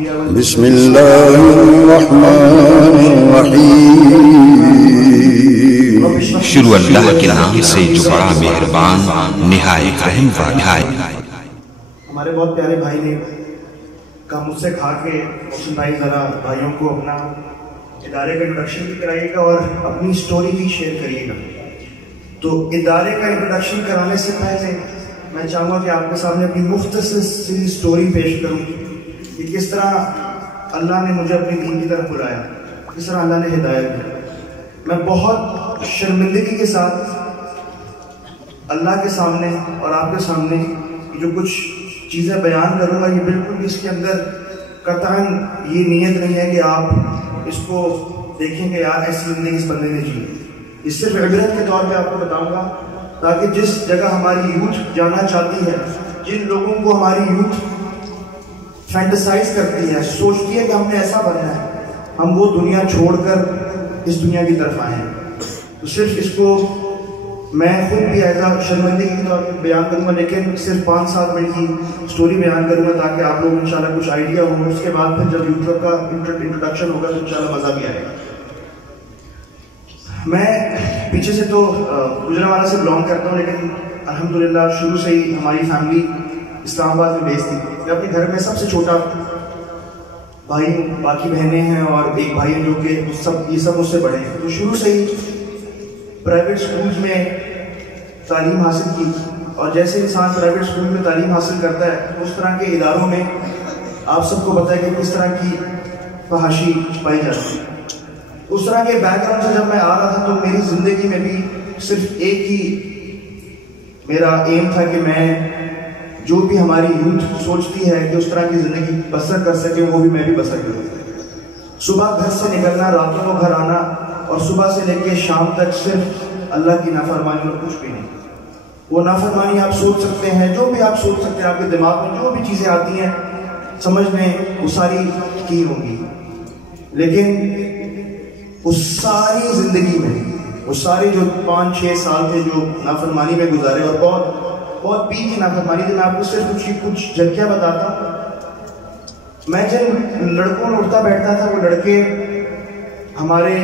بسم اللہ الرحمن الرحیم۔ شروع اللہ کے نام سے جو بڑا مہربان نہایت رحم والا ہے۔ ہمارے بہت پیارے بھائی نے کہا مجھ سے کھا کے محسن بھائی ذرا بھائیوں کو اپنا ادارے کا انٹروڈکشن بھی کرائیے گا اور اپنی سٹوری بھی شیئر کریے گا۔ تو ادارے کا انٹروڈکشن کرانے سے پہلے میں چاہوں گا کہ آپ کے سامنے اپنی مختصر سی سٹوری پیش کروں کہ کس طرح اللہ نے مجھے اپنی دین کی طرف بلایا، کس طرح اللہ نے ہدایت دی۔ میں بہت شرمندگی کے ساتھ اللہ کے سامنے اور آپ کے سامنے جو کچھ چیزیں بیان کروں گا، یہ بالکل بھی اس کے اندر قطعاً یہ نیت نہیں ہے کہ آپ اس کو دیکھیں کہ یار ایسی زندگی اس بندے نے جی۔ یہ صرف عبرت کے طور پہ آپ کو بتاؤں گا تاکہ جس جگہ ہماری یوتھ جانا چاہتی ہے، جن لوگوں کو ہماری یوتھ فینٹسائز کرتی ہے، سوچتی ہے کہ ہم نے ایسا بننا ہے، ہم وہ دنیا چھوڑ کر اس دنیا کی طرف آئے ہیں۔ تو صرف اس کو میں خود بھی ایسا شرمندگی کے طور پہ بیان کروں گا، لیکن صرف 5-7 منٹ کی سٹوری بیان کروں گا تاکہ آپ لوگ انشاءاللہ کچھ آئیڈیا ہوں۔ اس کے بعد پھر جب یوٹیوب کا انٹروڈکشن ہوگا تو انشاءاللہ مزہ بھی آئے گا۔ میں پیچھے سے تو گجرانوالہ سے بلانگ کرتا ہوں، لیکن الحمدللہ شروع سے ہی ہماری فیملی اسلام آباد میں بیس تھی۔ میں اپنے گھر میں سب سے چھوٹا بھائی ہوں، باقی بہنیں ہیں اور ایک بھائی ہیں جو کہ یہ سب مجھ سے بڑے ہیں۔ تو شروع سے ہی پرائیویٹ سکولز میں تعلیم حاصل کی، اور جیسے انسان پرائیویٹ سکول میں تعلیم حاصل کرتا ہے اس طرح کے اداروں میں آپ سب کو پتہ ہے کہ کس طرح کی فحاشی پائی جاتی ہے۔ اس طرح کے بیک گراؤنڈ سے جب میں آ رہا تھا تو میری زندگی میں بھی صرف ایک ہی میرا ایم تھا کہ میں جو بھی ہماری یوتھ سوچتی ہے کہ اس طرح کی زندگی بسر کر سکے وہ بھی میں بھی بسر کروں۔ صبح گھر سے نکلنا، راتوں کو گھر آنا، اور صبح سے لے کے شام تک صرف اللہ کی نافرمانی اور کچھ بھی نہیں۔ وہ نافرمانی آپ سوچ سکتے ہیں، جو بھی آپ سوچ سکتے ہیں، آپ کے دماغ میں جو بھی چیزیں آتی ہیں سمجھ میں وہ ساری کی ہوں گی، لیکن اس ساری زندگی میں وہ سارے جو 5-6 سال تھے جو نافرمانی میں گزارے، اور بہت بہت پی کی نافرمانی تھی۔ میں آپ کو صرف کچھ جھلکیاں بتاتا ہوں۔ میں جن لڑکوں میں اٹھتا بیٹھتا تھا، وہ لڑکے ہمارے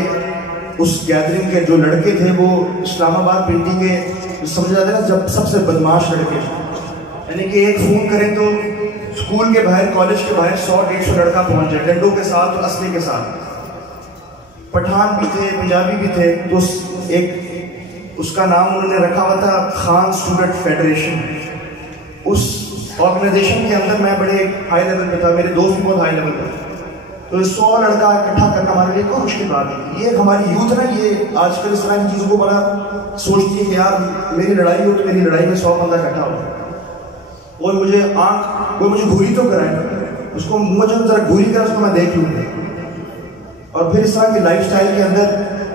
اس گیدرنگ کے جو لڑکے تھے وہ اسلام آباد پنڈی کے سمجھ جاتے ہیں جب سب سے بدماش لڑکے، یعنی کہ ایک فون کریں تو اسکول کے باہر، کالج کے باہر 100-150 لڑکا پہنچ جائے، ڈنڈوں کے ساتھ اور اسلحے کے ساتھ۔ پٹھان بھی تھے، پنجابی بھی تھے۔ تو ایک اس کا نام انہوں نے رکھا ہوا تھا خان اسٹوڈنٹ فیڈریشن۔ اس آرگنائزیشن کے اندر میں بڑے ہائی لیول پہ تھا، میرے دوست بھی بہت ہائی لیول پہ تھے۔ تو 100 لڑکا اکٹھا کرنا ہمارے لیے کوئی مشکل بات نہیں۔ یہ ہماری یوتھ نا، یہ آج کل اس طرح کی چیزوں کو بڑا سوچتی ہے کہ یار میری لڑائی ہو تو میری لڑائی میں 100 بندہ اکٹھا ہو، اور مجھے وہ مجھے گھوری تو کرائیں، اس کو مجھے ذرا گھوری کر اس کو میں دیکھ لوں گا۔ اور پھر اس طرح کی لائف سٹائل کے اندر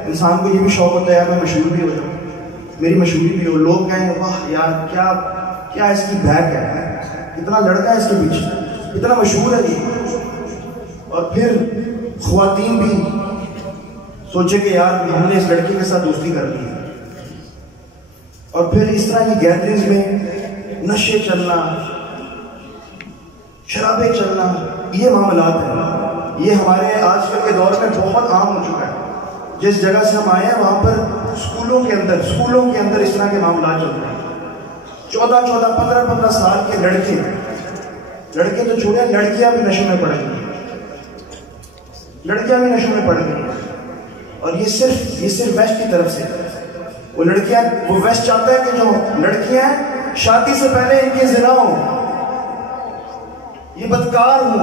انسان کو یہ بھی شوق ہوتا ہے یار میں مشہور بھی ہو جاؤں، میری مشہوری بھی ہو، لوگ کہیں واہ یار کیا اس کی بیک ہے، کتنا لڑکا ہے اس کے پیچھے، کتنا مشہور ہے یہ۔ اور پھر خواتین بھی سوچے کہ یار ہم نے اس لڑکی کے ساتھ دوستی کر لی ہے۔ اور پھر اس طرح کی گیدرنگز میں نشے چلنا، شرابیں چلنا، یہ معاملات ہیں، یہ ہمارے آج کل کے دور میں بہت عام ہو چکا ہے۔ جس جگہ سے ہم آئے ہیں وہاں پر اسکولوں کے اندر اس طرح کے معاملات چلتے ہیں۔ 14-14, 15-15 سال کے لڑکے تو چھوڑے، لڑکیاں بھی نشے میں پڑ گئی، اور یہ صرف ویسٹ کی طرف سے۔ وہ ویسٹ چاہتا ہے کہ جو لڑکیاں شادی سے پہلے ان کے زنا ہوں، یہ بدکار ہوں،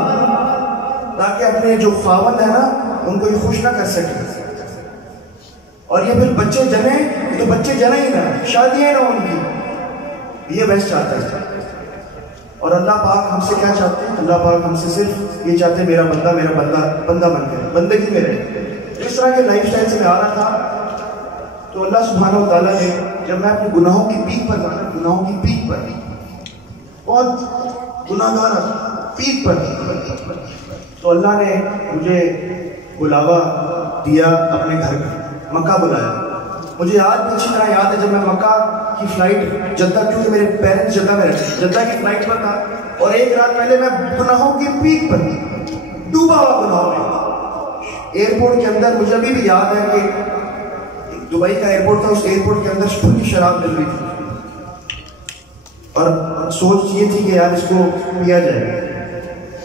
تاکہ اپنے جو خاوند ہے نا ان کو یہ خوش نہ کر سکے، اور یہ پھر بچے جنیں تو بچے جنیں ہی نہ، شادیاں نہ ان کی، یہ ویسٹ چاہتا ہے۔ اور اللہ پاک ہم سے کیا چاہتے ہیں؟ اللہ پاک ہم سے صرف یہ چاہتے ہیں میرا بندہ بن کر بندگی میں رہے۔ اس طرح کے لائف سٹائل سے میں آ رہا تھا، تو اللہ سبحانہ و تعالیٰ نے جب میں اپنے گناہوں کی پیک پر بہت گناہ گار پیک پر، تو اللہ نے مجھے بلاوا دیا اپنے گھر کا، مکہ بلایا۔ مجھے یاد بھی اچھی طرح یاد ہے جب میں مکہ کی فلائٹ جدہ، کیونکہ میرے پیرنٹس جدہ میں رہتے، جدہ کی فلائٹ پر تھا، اور ایک رات پہلے میں گناہوں کی پیک پر ڈوبا ہوا گناہوں میں. ایئرپورٹ کے اندر مجھے ابھی بھی یاد ہے کہ دبئی کا ایئرپورٹ تھا, اس ایئرپورٹ کے اندر کھلی شراب مل رہی تھی اور سوچ یہ تھی کہ یار اس کو پیا جائے,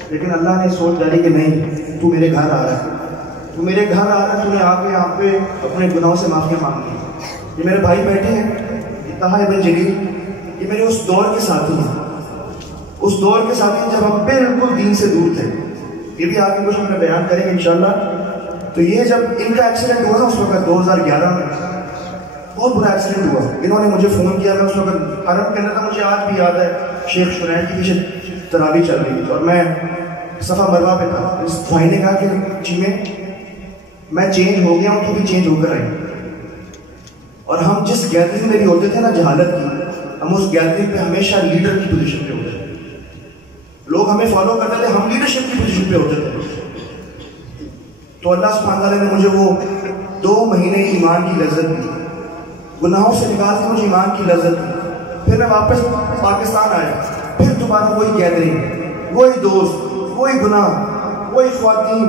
لیکن اللہ نے سوچ ڈالی کہ نہیں, تو میرے گھر آ رہا ہے, تو میرے گھر آ رہا ہے, تو نے آ کے یہاں پہ اپنے گناہوں سے معافیاں مانگی. یہ میرے بھائی بیٹھے ہیں, طہا ابن جلیل, یہ میرے اس دور کے ساتھی ہیں, اس دور کے ساتھی جب ہم بالکل دین سے دور تھے. یہ بھی آگے کچھ ہم نے بیان کریں گے انشاءاللہ. تو یہ جب ان کا ایکسیڈنٹ ہوا نا اس وقت 2011 میں, بہت برا ایکسیڈنٹ ہوا. انہوں نے مجھے فون کیا, میں اس وقت حرم کے اندر تھا, مجھے آج بھی یاد ہے شیخ شنین کی پیچھے تراویح چل رہی تھی اور میں صفا مروہ پہ تھا. اس بھائی نے کہا کہ جی میں چینج ہو گیا ہوں, تو بھی چینج ہو کر آئی. اور ہم جس گیدرنگ میں بھی ہوتے تھے نا جہالت کی, ہم اس گیدرنگ پہ ہمیشہ لیڈر کی پوزیشن پہ ہوتے تھے. لوگ ہمیں فالو کرتے تھے, ہم لیڈرشپ کی پوزیشن پہ ہوتے تھے. تو اللہ سبحانہ تعالیٰ نے مجھے وہ 2 مہینے ایمان کی لذت دی, گناہوں سے نکال کے مجھے ایمان کی لذت دی. پھر میں واپس پاکستان آیا, پھر دوبارہ وہی گیدرنگ, وہی دوست, وہی گناہ, وہی خواتین,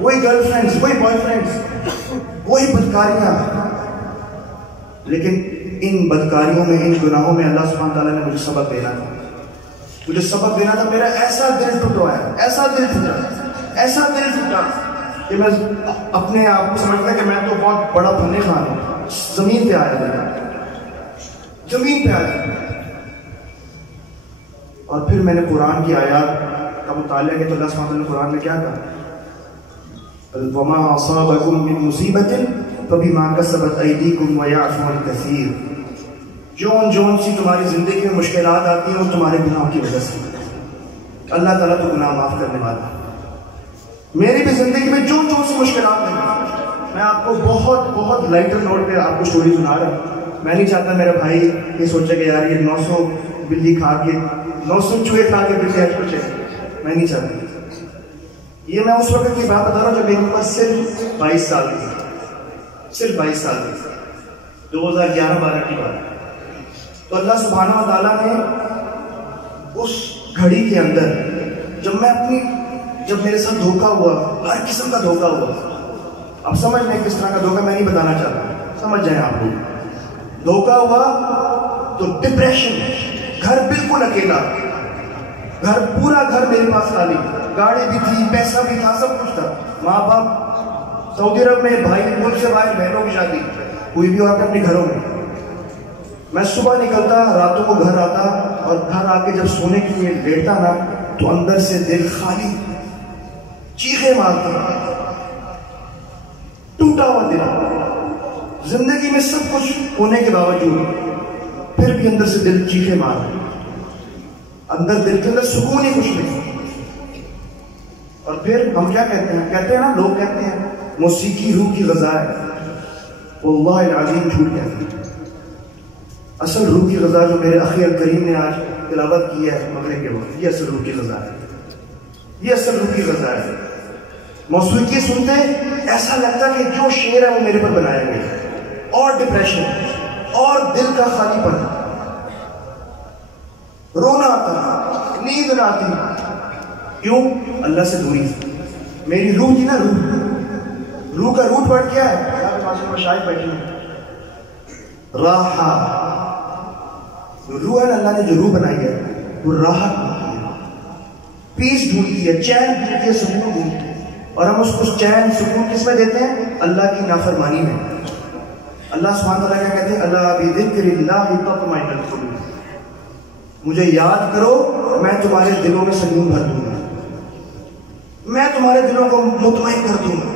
وہی گرل فرینڈز, وہی بوائے فرینڈز, وہی بدکاریاں. لیکن ان بدکاریوں میں, ان گناہوں میں اللہ سبحانہ تعالیٰ نے مجھے سبق دینا تھا, مجھے سبق دینا تھا. میرا ایسا دل ٹوٹا ہے, ایسا دل ٹوٹا, ایسا دل ٹوٹا کہ میں اپنے آپ کو سمجھتا کہ میں تو بہت بڑا بننے خان ہوں. زمین پہ آیا تھا, زمین پہ آیا. اور پھر میں نے قرآن کی آیات کا مطالعہ کیا تو اللہ سبحانہ نے قرآن میں کیا کہا, وَمَا أَصَابَكُم مِّن مُّصِيبَةٍ فَبِمَا كَسَبَتْ أَيْدِيكُمْ وَيَعْفُو عَن كَثِيرٍ. جون سی تمہاری زندگی میں مشکلات آتی ہیں وہ تمہارے گناہوں کی وجہ سے. اللہ تعالیٰ تو گناہ معاف کرنے والا ہے. میری بھی زندگی میں جون سی مشکلات نہیں. میں آپ کو بہت لائٹر نوٹ پہ آپ کو سٹوری سنا رہا ہوں. میں نہیں چاہتا میرا بھائی یہ سوچے کہ یار یہ 900 بلی کھا کے 900 چوہے کھا کے بلی ہیچ کچھ ہے. میں نہیں چاہتا. یہ میں اس وقت کی بات بتا رہا ہوں جب میری عمر صرف 22 سال کی, صرف 22 سال کی, 2011-12 کی بات. تو اللہ سبحانہ و تعالیٰ نے اس گھڑی کے اندر جب میرے ساتھ دھوکہ ہوا, ہر قسم کا دھوکہ ہوا. اب سمجھ لیں کس طرح کا دھوکہ, میں نہیں بتانا چاہتا, سمجھ جائیں آپ لوگ. دھوکہ ہوا تو ڈپریشن, گھر بالکل اکیلا, گھر پورا گھر میرے پاس خالی, گاڑی بھی تھی, پیسہ بھی تھا, سب کچھ تھا. ماں باپ سعودی عرب میں, بھائی ملک سے باہر, بہنوں کی شادی کوئی بھی اور اپنے گھروں میں. میں صبح نکلتا, راتوں کو گھر آتا, اور گھر آ کے جب سونے کے لیے لیٹتا نا تو اندر سے دل خالی, چیخیں مارتا, ٹوٹا ہوا دل. زندگی میں سب کچھ ہونے کے باوجود پھر بھی اندر سے دل چیخیں مارتا, اندر دل کے اندر سکون ہی کچھ نہیں. اور پھر ہم کیا کہتے ہیں نا, لوگ کہتے ہیں موسیقی روح کی غذا ہے. واللہ العظیم جھوٹ کہتے ہیں. اصل روح کی غذا جو میرے اخی الکریم نے آج تلاوت کی ہے مغرب کے وقت, یہ اصل روح کی غذا ہے, یہ اصل روح کی غذا ہے. موسیقی سنتے ایسا لگتا کہ جو شعر ہے وہ میرے پر بنایا گیا ہے. اور ڈپریشن, اور دل کا خالی پن, رونا آتا, نیند نہ آتی. کیوں؟ اللہ سے دوری. میری روح تھی نا, روح کا روٹ ورڈ کیا ہے؟ شاید بیٹھی راحہ. روح ہے نا, اللہ نے جو روح بنائی ہے وہ راحت ڈھونڈتی ہے, پیس ڈھونڈتی ہے, چین ڈھونڈتی ہے, سکون ڈھونڈتی ہے. اور ہم اس کو چین سکون کس میں دیتے ہیں؟ اللہ کی نافرمانی میں. اللہ سبحانہ تعالیٰ کیا کہتے ہیں, اللہ بذکر اللہ تطمئن القلوب. مجھے یاد کرو, میں تمہارے دلوں میں سکون بھر دوں گا, میں تمہارے دلوں کو مطمئن کر دوں گا.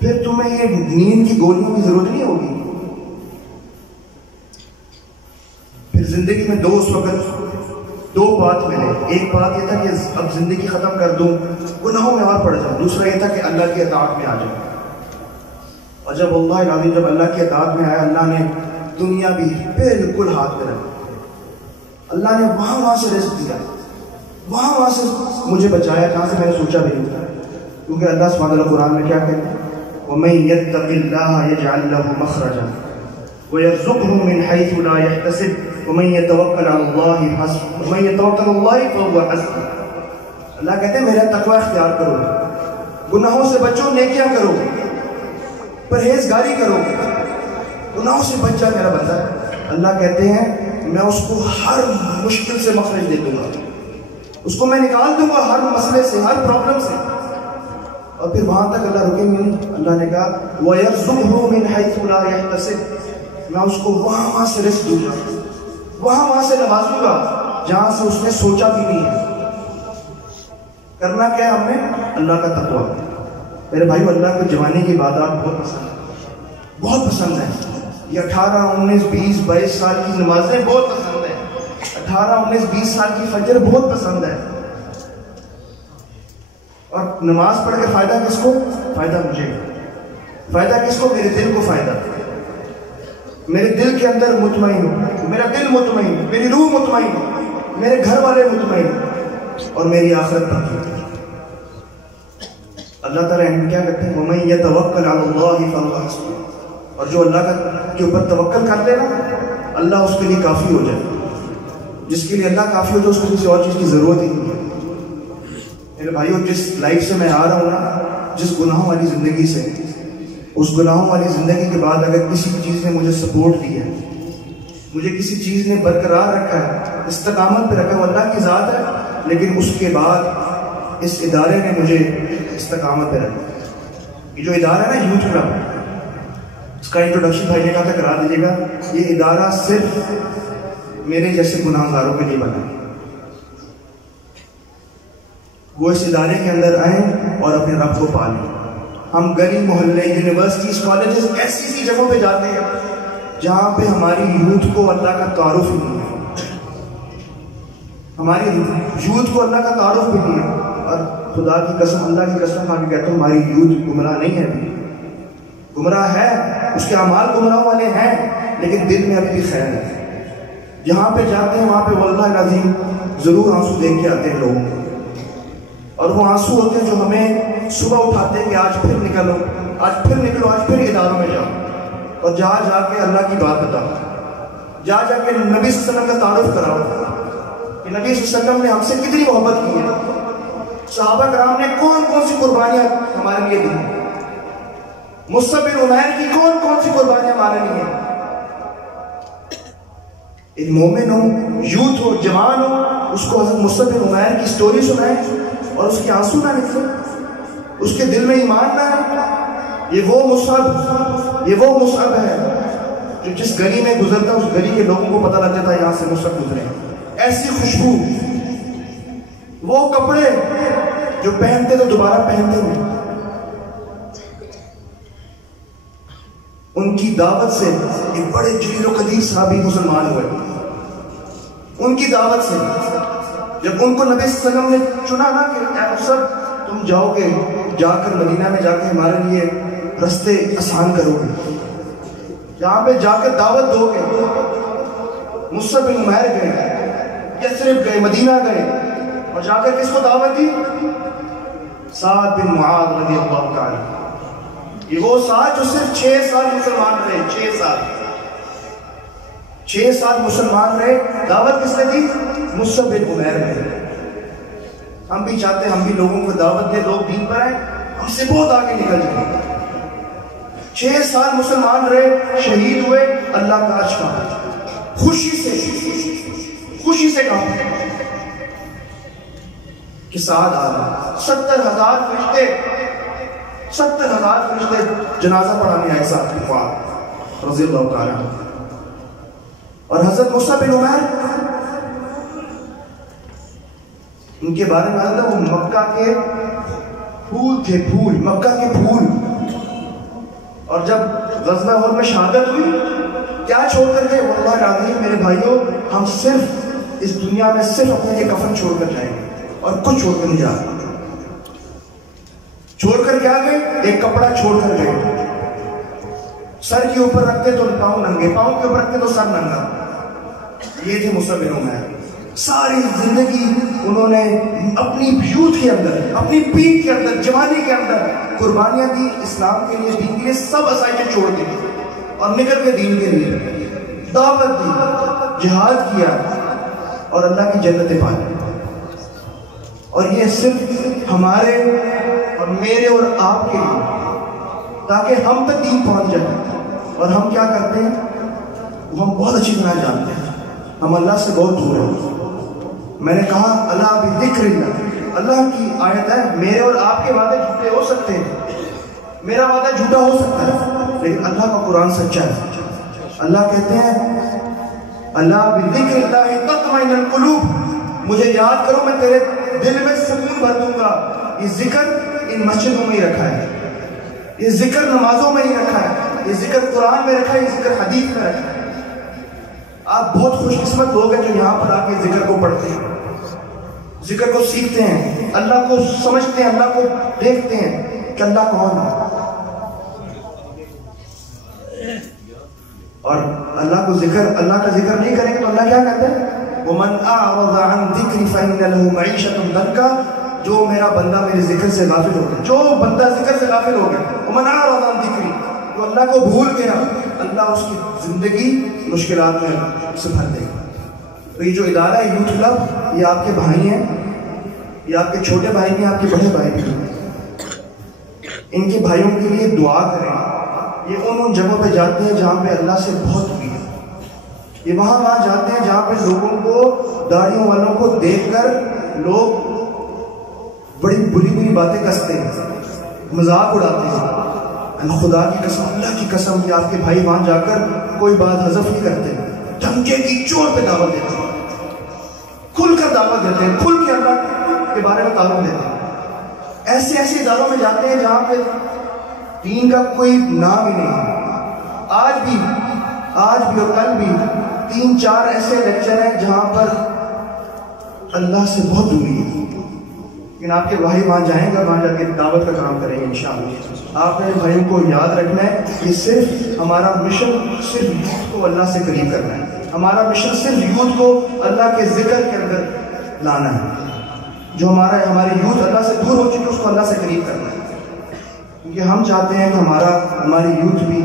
پھر تمہیں یہ نیند کی گولیوں کی ضرورت نہیں ہوگی. پھر زندگی میں اس وقت 2 بات ملے. ایک بات یہ تھا کہ اب زندگی ختم کر دوں, گناہوں میں اور پڑ جاؤں. دوسرا یہ تھا کہ اللہ کی اطاعت میں آ جاؤں. اور جب اللہ العظیم جب اللہ کی اطاعت میں آیا, اللہ نے دنیا بھی بالکل ہاتھ میں رکھ. اللہ نے وہاں سے رزق دیا, وہاں سے مجھے بچایا جہاں سے میں نے سوچا بھی نہیں تھا. کیونکہ اللہ سبحانہ وتعالی قرآن میں کیا کہتے ہیں, وَمَن يَتَّقِ اللَّهَ يَجْعَل لَّهُ مَخْرَجًا وَيَرْزُقْهُ مِنْ حَيْثُ لَا يَحْتَسِبُ وَمَن يَتَوَكَّلْ عَلَى اللَّهِ فَهُوَ حَسْبُهُ. اللہ کہتے ہیں میرا تقوی اختیار کرو، گناہوں سے بچو، نیکیاں کرو، پرہیزگاری کرو، گناہوں سے بچ جا میرا بندہ۔ اللہ کہتے ہیں میں اس کو ہر مشکل سے مخرج دے دوں گا، اس کو میں نکال دوں گا ہر مسئلے سے، ہر پرابلم سے۔ اور پھر وہاں تک اللہ رکیں گے نہیں۔ اللہ نے کہا وَيَرْزُقْهُ مِنْ حَيْثُ لَا يَحْتَسِبُ، میں اس کو وہاں سے رزق دوں گا، وہاں سے نوازوں گا جہاں سے اس نے سوچا بھی نہیں ہے۔ کرنا کیا ہے ہم نے؟ اللہ کا تقوی۔ میرے بھائیو، اللہ کو جوانی کی عبادات بہت پسند ہے، بہت پسند ہے۔ یہ 18 19 20 22 سال کی نمازیں بہت پسند ہیں، 18 19 20 سال کی فجر بہت پسند ہے۔ اور نماز پڑھ کے فائدہ کس کو؟ فائدہ مجھے، فائدہ کس کو؟ میرے دل کو فائدہ، میرے دل کے اندر مطمئن ہو، میرا دل مطمئن، میری روح مطمئن، میرے گھر والے مطمئن، اور میری آخرت پر۔ اللہ تعالیٰ کیا کہتے ہیں؟ وَمَن يَتَوَكَّلْ عَلَى اللَّهِ فَهُوَ حَسْبُهُ، اور جو اللہ کے اوپر توکل کر لے نا، اللہ اس کے لیے کافی ہو جائے۔ جس کے لیے اللہ کافی ہو جائے اس کو کسی اور چیز کی ضرورت ہی نہیں ہے۔ میرے بھائیو، جس لائف سے میں آ رہا ہوں نا، جس گناہوں والی زندگی سے، اس گناہوں والی زندگی کے بعد اگر کسی چیز نے مجھے سپورٹ دیا ہے، مجھے کسی چیز نے برقرار رکھا ہے، استقامت پہ رکھا ہے، وہ اللہ کی ذات ہے، لیکن اس کے بعد اس ادارے نے مجھے استقامت پہ رکھا۔ یہ جو ادارہ ہے نا، یوتھ کلب، اس کا انٹروڈکشن بھائی نے کہا تھا کرا دیجیے گا۔ یہ ادارہ صرف میرے جیسے گناہ گاروں کے لیے بنا ہے۔ وہ اس ادارے کے اندر آئیں اور اپنے رب کو پالیں۔ ہم گلی محلے، یونیورسٹیز، کالجز، ایسی جگہوں پہ جاتے ہیں جہاں پہ ہماری یوتھ کو اللہ کا تعارف ہی نہیں ہے، ہماری یوتھ کو اللہ کا تعارف بھی نہیں ہے۔ اور خدا کی قسم، اللہ کی قسم کھا کے کہتا ہوں، ہماری یوتھ گمراہ نہیں ہے، گمراہ ہے، اس کے اعمال گمراہ والے ہیں، لیکن دل میں ابھی بھی خیر ہے۔ جہاں پہ جاتے ہیں وہاں پہ واللہ العظیم ضرور آنسو دیکھ کے آتے ہیں لوگوں کو، اور وہ آنسو ہوتے ہیں جو ہمیں صبح اٹھاتے ہیں کہ آج پھر نکلو، آج پھر نکلو، آج پھر اداروں میں جاؤ، اور جا کے اللہ کی بات بتاؤ، جا کے نبی صلی اللہ علیہ وسلم کا تعارف کراؤ کہ نبی صلی اللہ علیہ وسلم نے ہم سے کتنی محبت کی ہے، صحابہ کرام نے کون کون سی قربانیاں ہمارے لیے دی، مصعب بن عمیر کی کون کون سی قربانیاں ہمارے لیے ہیں۔ ایک مومن ہو، یوتھ ہو، جوان ہو، اس کو حضرت مصعب بن عمیر کی سٹوری سنائیں اور اس کے آنسو نہ نکلے، اس کے دل میں ایمان نہ ہے۔ یہ وہ مصعب ہے جو جس گلی میں گزرتا اس گلی کے لوگوں کو پتہ لگ جاتا ہے یہاں سے مصعب گزرے۔ ایسی خوشبو، وہ کپڑے جو پہنتے تو دوبارہ پہنتے نہیں، ان کی دعوت سے ایک بڑے جلیل و قدیر صحابی مسلمان ہوئے۔ ان کی دعوت سے جب ان کو نبی صلی اللہ علیہ وسلم نے چنا نا کہ اے مصعب تم جاؤ گے، جا کر مدینہ میں جا کے ہمارے لیے رستے آسان کرو گے، جہاں پہ جا کر دعوت دو گے۔ مصعب بن عمیر گئے، یثرب گئے، مدینہ گئے، اور جا کر کس کو دعوت دی؟ سعد بن معاذ رضی اللہ تعالی۔ یہ وہ سعد جو صرف 6 سال مسلمان رہے، 6 سال مسلمان رہے۔ دعوت کس نے دی؟ مصعب بن عمیر نے۔ ہم بھی چاہتے ہیں ہم بھی لوگوں کو دعوت دیں، لوگ دین پر آئیں، ہم سے بہت آگے نکل جائیں۔ 6 سال مسلمان رہے، شہید ہوئے، اللہ کا عرش کہا، خوشی سے کہا کہ سعد آ رہا۔ 70,000 فرشتے جنازہ پڑھانے آئے سعد بن معاذ رضی اللہ تعالیٰ۔ اور حضرت مصعب بن عمیر، ان کے بارے میں آتا وہ مکہ کے پھول تھے، مکہ کے پھول۔ اور جب غزوہ احد میں شہادت ہوئی، کیا چھوڑ کر گئے؟ واللہ العظیم میرے بھائیوں، ہم صرف اس دنیا میں صرف اپنے یہ کفن چھوڑ کر جائیں گے اور کچھ چھوڑ کر نہیں جا رہے۔ چھوڑ کر کیا گئے؟ ایک کپڑا چھوڑ کر گئے۔ سر کے اوپر رکھتے تو پاؤں ننگے، پاؤں کے اوپر رکھتے تو سر ننگا۔ یہ تھے مصعب بن عمیر۔ ساری زندگی انہوں نے اپنی یوتھ کے اندر، اپنی پیک کے اندر، جوانی کے اندر قربانیاں دی، اسلام کے لیے، دین کے لیے، سب آسائشیں چھوڑ دی اور نکل کے دین کے لیے دعوت دی، جہاد کیا اور اللہ کی جنتیں پائی۔ اور یہ صرف ہمارے اور میرے اور آپ کے لیے، تاکہ ہم تک دین پہنچ جائے. اور ہم کیا کرتے ہیں وہ ہم بہت اچھی طرح جانتے ہیں، ہم اللہ سے بہت دور ہیں. میں نے کہا اللہ بذکر اللہ، اللہ کی آیت ہے. میرے اور آپ کے وعدے جھوٹے ہو سکتے ہیں، میرا وعدہ جھوٹا ہو سکتا ہے، لیکن اللہ کا قرآن سچا ہے. اللہ کہتے ہیں اللہ بذکر اللہ تطمئن القلوب، مجھے یاد کرو میں تیرے دل میں سکون بھر دوں گا. یہ ذکر ان مسجدوں میں ہی رکھا ہے، یہ ذکر نمازوں میں ہی رکھا ہے، یہ ذکر قرآن میں رکھا ہے، یہ ذکر حدیث میں رکھا ہے. آپ بہت خوش قسمت لوگ ہیں جو یہاں پر آ کے ذکر کو پڑھتے ہیں، ذکر کو سیکھتے ہیں، اللہ کو سمجھتے ہیں، اللہ کو دیکھتے ہیں کہ اللہ کون ہے. اور اللہ کا ذکر نہیں کریں گے تو اللہ کیا کہتا ہے وَمَنْ أَعْرَضَ عَنْ ذِكْرِ فَإِنَّ لَهُ مَعِيشَةً ضَنْكَ، جو میرا بندہ میرے ذکر سے غافل ہو گیا، جو بندہ ذکر سے غافل ہو گیا، وَمَنْ أَعْرَضَ عَنْ ذِكْرِ، جو اللہ کو بھول گیا، اللہ اس کی زندگی مشکلات میں سے بھر دے گا. تو یہ جو ادارہ ہے یوتھ کلب، یہ آپ کے بھائی ہیں، یہ آپ کے چھوٹے بھائی ہیں، آپ کے بڑے بھائی بھی ہیں. ان کے بھائیوں کے لیے دعا کریں. یہ ان جگہوں پہ جاتے ہیں جہاں پہ اللہ سے بہت دوری ہے. یہ وہاں جاتے ہیں جہاں پہ لوگوں کو، داڑھیوں والوں کو دیکھ کر لوگ بڑی بری باتیں کستے ہیں، مذاق اڑاتے ہیں. خدا کی قسم، اللہ کی قسم کہ آپ کے بھائی وہاں جا کر کوئی بات حذف نہیں کرتے، دھمکے کی چوٹ پہ دعوت دیتے ہیں، کھل کر دعوت دیتے ہیں، کھل کے اللہ کے بارے میں تعلق دیتے ہیں. ایسے اداروں میں جاتے ہیں جہاں پہ دین کا کوئی نام ہی نہیں ہے. آج بھی اور کل بھی 3-4 ایسے لیکچر ہیں جہاں پر اللہ سے بہت دوری ہے. لیکن آپ کے بھائی وہاں جائیں گے، وہاں جا کے دعوت کا کام کریں گے انشاءاللہ. آپ نے بھائیوں کو یاد رکھنا ہے کہ صرف ہمارا مشن صرف یوتھ کو اللہ سے قریب کرنا ہے. ہمارا مشن صرف یوتھ کو اللہ کے ذکر کے اندر لانا ہے. جو ہماری یوتھ اللہ سے دور ہو چکی ہے اس کو اللہ سے قریب کرنا ہے. کیونکہ ہم چاہتے ہیں کہ ہماری یوتھ بھی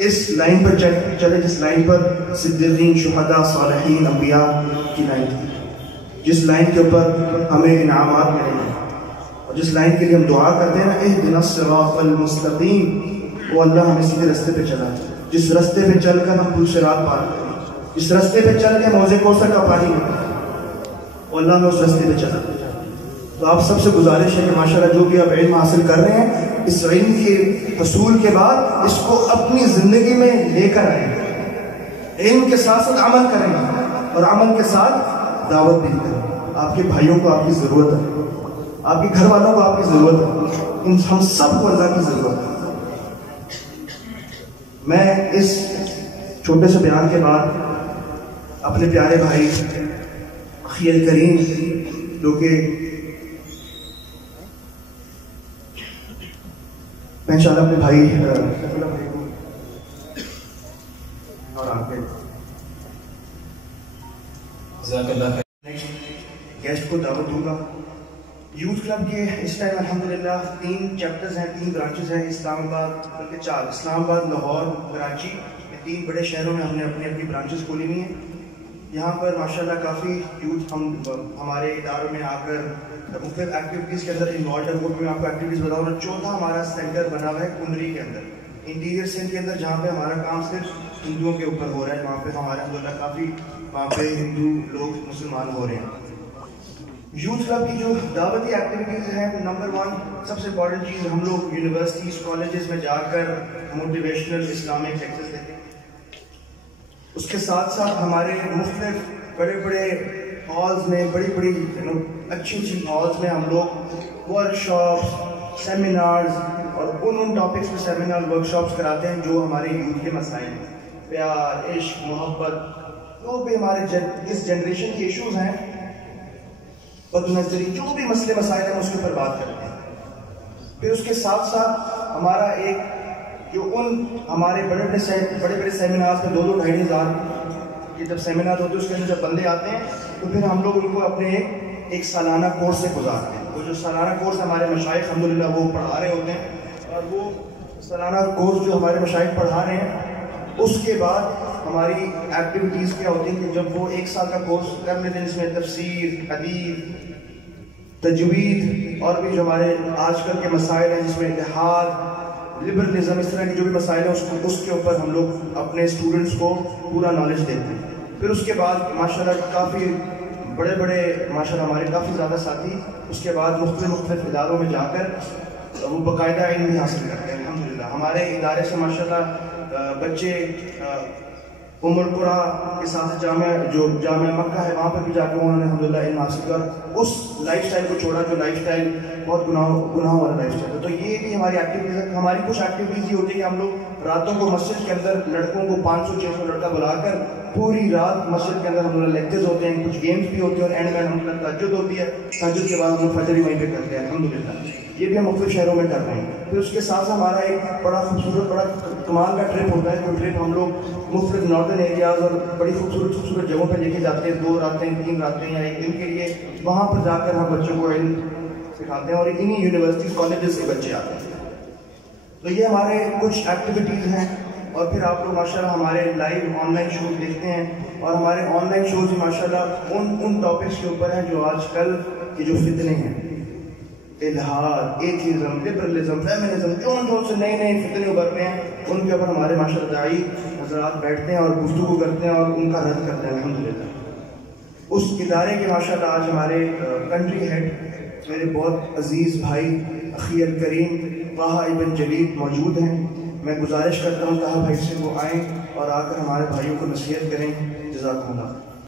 اس لائن پر چلے جس لائن پر صدیقین، شہداء، صالحین، انبیاء کی لائن تھی، جس لائن کے اوپر ہمیں انعامات ملیں گے، اور جس لائن کے لیے ہم دعا کرتے ہیں نا اہدنا الصراط المستقیم، وہ اللہ ہمیں سیدھے رستے پہ چلا. جس رستے پہ چل کر ہم صراط پار کریں، جس رستے پہ چل کے موزے کوثر کا پانی ملے، وہ اللہ ہمیں اس رستے پہ چلا. تو آپ سب سے گزارش ہے کہ ماشاءاللہ جو بھی آپ علم حاصل کر رہے ہیں، اس علم کے حصول کے بعد اس کو اپنی زندگی میں لے کر آئیں. علم کے ساتھ ساتھ عمل کریں اور عمل کے ساتھ دعوت بھی کریں. آپ کے بھائیوں کو آپ کی ضرورت ہے، آپ کے گھر والوں کو آپ کی ضرورت ہے، ہم سب کو اللہ کی ضرورت ہے. میں اس چھوٹے سے بیان کے بعد اپنے پیارے بھائی اخی الکریم، جو کہ میں انشاءاللہ اپنے بھائی اور آپ کے گیسٹ کو دعوت دوں گا. یوتھ کلب کے اس ٹائم الحمدللہ 3 چیپٹرز ہیں، 3 برانچز ہیں. اسلام آباد، بلکہ 4، اسلام آباد، لاہور، کراچی، یہ 3 بڑے شہروں میں ہم نے اپنی برانچز کھولی ہوئی ہیں. یہاں پر ماشاءاللہ کافی یوتھ ہمارے اداروں میں آ کر مختلف ایکٹیویٹیز کے اندر انوالوڈ ہے. وہ بھی میں آپ کو ایکٹیویٹیز بتاؤں گا. 4تھا ہمارا سینٹر بنا ہوا ہے کنری کے اندر، انٹیریئر سندھ کے اندر، جہاں پہ ہمارا کام صرف ہندوؤں کے اوپر ہو رہا ہے. وہاں پہ ہمارے الحمدللہ کافی وہاں پہ ہندو لوگ مسلمان ہو رہے ہیں. یوتھ کلب کی جو دعوتی ایکٹیویٹیز ہیں، نمبر 1 سب سے امپورٹنٹ چیز، ہم لوگ یونیورسٹیز، کالجز میں جا کر موٹیویشنل اسلامک لیکچرز دیتے ہیں. اس کے ساتھ ساتھ ہمارے مختلف بڑے ہالز میں، بڑی اچھی ہالز میں ہم لوگ ورک شاپس، سیمینارز اور ان ٹاپکس پہ سیمینار، ورک شاپس کراتے ہیں جو ہمارے یوتھ کے مسائل ہیں. پیار، عشق، محبت، جو بھی ہمارے اس جنریشن کے ایشوز ہیں، بد نظری، جو بھی مسئلے مسائل ہیں اس کے اوپر بات کرتے ہیں. پھر اس کے ساتھ ساتھ ہمارا ایک جو ہمارے بڑے سیمینارز میں 2-2-2.5 ہزار کے جب سیمینار ہوتے ہیں، اس کے اندر جب بندے آتے ہیں تو پھر ہم لوگ ان کو اپنے ایک سالانہ کورس سے گزارتے ہیں. وہ جو سالانہ کورس ہمارے مشائخ الحمدللہ وہ پڑھا رہے ہوتے ہیں، اور وہ سالانہ کورس جو ہمارے مشائخ پڑھا رہے ہیں، اس کے بعد ہماری ایکٹیویٹیز کیا ہوتی ہیں کہ جب وہ 1 سال کا کورس کر لیتے ہیں، جس میں تفسیر، حدیث، تجوید اور بھی جو ہمارے آج کل کے مسائل ہیں جس میں اتحاد، لبرلزم، اس طرح کے جو بھی مسائل ہیں اس کے اوپر ہم لوگ اپنے اسٹوڈنٹس کو پورا نالج دیتے ہیں۔ پھر اس کے بعد ماشاءاللہ کافی بڑے بڑے ماشاءاللہ ہمارے کافی زیادہ ساتھی اس کے بعد مختلف اداروں میں جا کر وہ باقاعدہ علم بھی حاصل کرتے ہیں الحمدللہ۔ ہمارے ادارے سے ماشاءاللہ بچے ام القریٰ کے ساتھ جامعہ مکہ ہے، وہاں پر بھی جا کے انہوں نے الحمدللہ علم حاصل کیا، اس لائف سٹائل کو چھوڑا جو لائف سٹائل بہت گناہوں والا لائف سٹائل ہے۔ تو یہ بھی ہماری ایکٹیویٹیز ہے۔ ہماری کچھ ایکٹیویٹیز یہ ہوتی ہے کہ ہم لوگ راتوں کو مسجد کے اندر لڑکوں کو 500-600 لڑکا بلا کر پوری رات مسجد کے اندر ہم لوگ لیکچرز ہوتے ہیں، کچھ گیمز بھی ہوتے ہیں، اور اینڈ میں ہم لوگ تہجد ہوتی ہے، تہجد کے بعد ہم لوگ فجر بھی وہیں پہ کرتے ہیں الحمدللہ۔ یہ بھی ہم مختلف شہروں میں کر رہے ہیں۔ پھر اس کے ساتھ ہمارا ایک بڑا خوبصورت بڑا کمال کا ٹرپ ہوتا ہے، جو ٹرپ ہم لوگ مختلف نارتھن ایریاز اور بڑی خوبصورت جگہوں پہ لے کے جاتے ہیں، 2 راتیں 3 راتیں یا 1 دن کے لیے، وہاں پر جا کر ہم بچوں کو علم سکھاتے ہیں، اور انہی یونیورسٹیز کالجز سے بچے آتے ہیں۔ تو یہ ہمارے کچھ ایکٹیویٹیز ہیں، اور پھر آپ لوگ ماشاءاللہ ہمارے لائیو آن لائن شوز دیکھتے ہیں، اور ہمارے آن لائن شوز بھی ماشاءاللہ ان ٹاپکس کے اوپر ہیں جو آج کل کے جو فتنے ہیں، الہاد، ایتھیزم، لبرلزم، فیمنزم، جو سے نئے فتنے ابھر رہے ہیں، ان کے اوپر ہمارے ماشاءاللہ داعی حضرات بیٹھتے ہیں اور گفتگو کرتے ہیں اور ان کا رد کرتے ہیں الحمدللہ۔ اس ادارے کے ماشاءاللہ آج ہمارے کنٹری ہیڈ میرے بہت عزیز بھائی اخی الکریم طٰہٰ ابن جلیل موجود ہیں۔ میں گزارش کرتا ہوں طٰہٰ بھائی سے وہ آئیں اور آ کر ہمارے بھائیوں کو نصیحت کریں۔ جزاکم اللہ۔